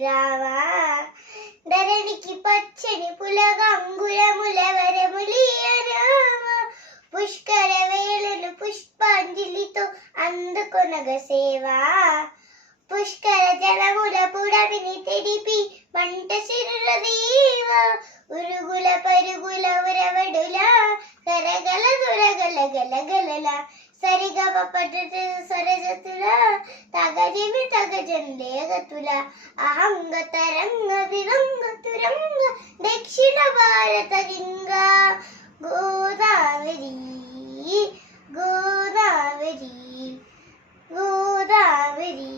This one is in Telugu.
రావా ధరణికి పచ్చని పులగంగుళముల వరములియరావా పుష్కర వేళను పుష్పాంజలితో అందుకొనగ సేవా పుష్కర జలముల పుడమిని తెడిపి మంట శిరదేవా ఉరుగుల పరుగుల ఉరవడుల కరగల దొరగల గలగలల సరిగమ పద్ధతి సరజతుల తగజిమి తగజంలేగతుల అహంగ తరంగ విరంగ తురంగ దక్షిణ భారత గింగా గోదావరి గోదావరి గోదావరి